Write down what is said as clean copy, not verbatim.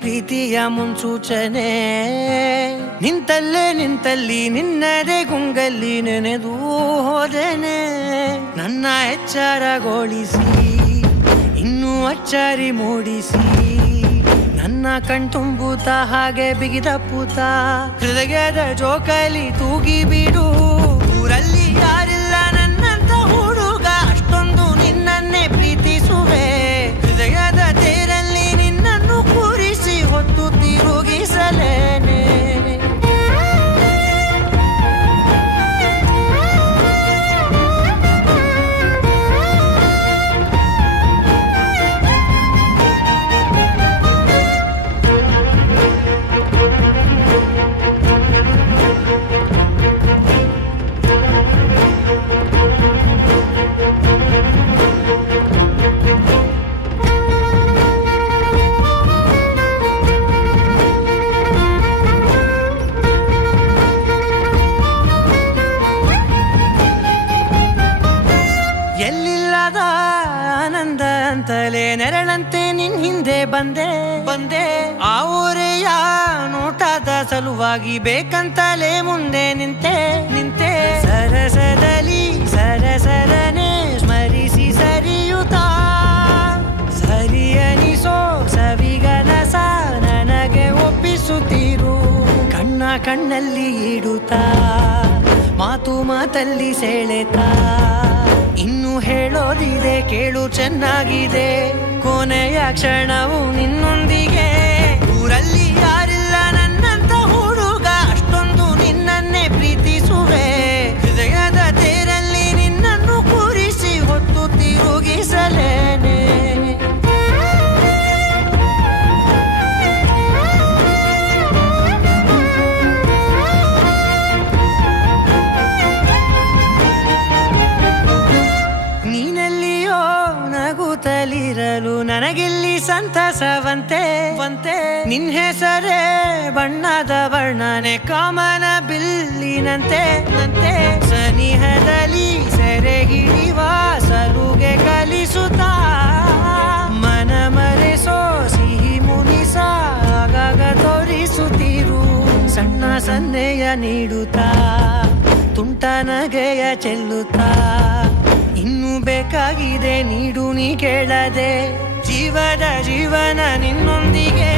ಪ್ರೀತಿಯ ಮುನ್ಸೂಚನೆ ನಿಂತಲ್ಲಿ ನಿನ್ನದೇ ಗುಂಗಲ್ಲಿ ನೆನೆದು ಹೋದೆನೆ ನನ್ನ ಎಚ್ಚರಗೊಳಿಸಿ ಇನ್ನೂ ಅಚ್ಚರಿ ಮೂಡಿಸಿ ನನ್ನ ಕಣ್ತುಂಬುತ್ತ ಹಾಗೆ ಬಿಗಿದಪ್ಪುತ್ತ ಹೃದಯದ ಜೋಕಾಲಿ ತೂಗಿ ಬಿಡು ಊರಲ್ಲಿ ಯಾರಿಲ್ಲ ನನ್ನಂತ ಹುಡುಗ ಅಷ್ಟೊಂದು ನಿನ್ನನ್ನೇ ಪ್ರೀತಿಸುವೆ ಹೃದಯದ ತೇರಲ್ಲಿ ನಿನ್ನನ್ನು ಕೂರಿಸಿ ಹೊತ್ತು ತಿರುಗಿಸಲೇನೆ ಎಲ್ಲಿಲ್ಲದ ಆನಂದ ಅಂತಲೇ ನೆರಳಂತೆ ನಿನ್ ಹಿಂದೆ ಬಂದೆ ಆ ಊರೆಯ ನೋಟದ ಸಲುವಾಗಿ ಬೇಕಂತಲೇ ಮುಂದೆ ನಿಂತೆ ಸರಸದಲ್ಲಿ ಸರಸರನೆ ಸ್ಮರಿಸಿ ಸರಿಯುತ್ತಾ ಸರಿಯನಿಸೋ ಸವಿಗನಸ ನನಗೆ ಒಪ್ಪಿಸುತ್ತೀರು ಕಣ್ಣಲ್ಲಿ ಇಡುತ್ತಾ ಮಾತಲ್ಲಿ ಸೆಳೆತಾ ಇನ್ನು ಹೇಳೋದಿದೆ ಕೇಳು ಚೆನ್ನಾಗಿದೆ ಕೊನೆಯ ಕ್ಷಣವು ನಿನ್ನೊಂದಿಗೆ ಊರಲ್ಲಿ ಯಾರಿಲ್ಲ ನನ್ನಂತ ಹುಡುಗ ಅಷ್ಟೊಂದು ನಿನ್ನನ್ನೇ ಪ್ರೀತಿಸುವೆ ಹೃದಯದ ತೇರಲ್ಲಿ ನಿನ್ನನ್ನು ಕೂರಿಸಿ ಹೊತ್ತು ತಿರುಗಿಸಲೇನೆ ನಗುತ್ತಲಿರಲು ನನಗಿಲ್ಲಿ ಸಂತಸವಂತೆ ನಿನ್ ಹೆಸರೇ ಬಣ್ಣದ ವರ್ಣನೆ ಕಾಮನ ಬಿಲ್ಲಿನಂತೆ ಸನಿಹದಲ್ಲಿ ಸೆರೆ ಹಿಡಿಯುವ ಸಲುಗೆ ಕಲಿಸುತ್ತಾ ಮನ ಮರೆಸೋ ಸಿಹಿ ಮುನಿಸ ಆಗಾಗ ತೋರಿಸುತ್ತಿರು ಸಣ್ಣ ಸನ್ನೆಯ ನೀಡುತ್ತಾ ತುಂಟ ನಗೆಯ ಚೆಲ್ಲುತ್ತಾ ಇನ್ನು ಬೇಕಾಗಿದೆ ನೀಡು ನೀ ಕೇಳದೆ ಜೀವನ ನಿನ್ನೊಂದಿಗೆ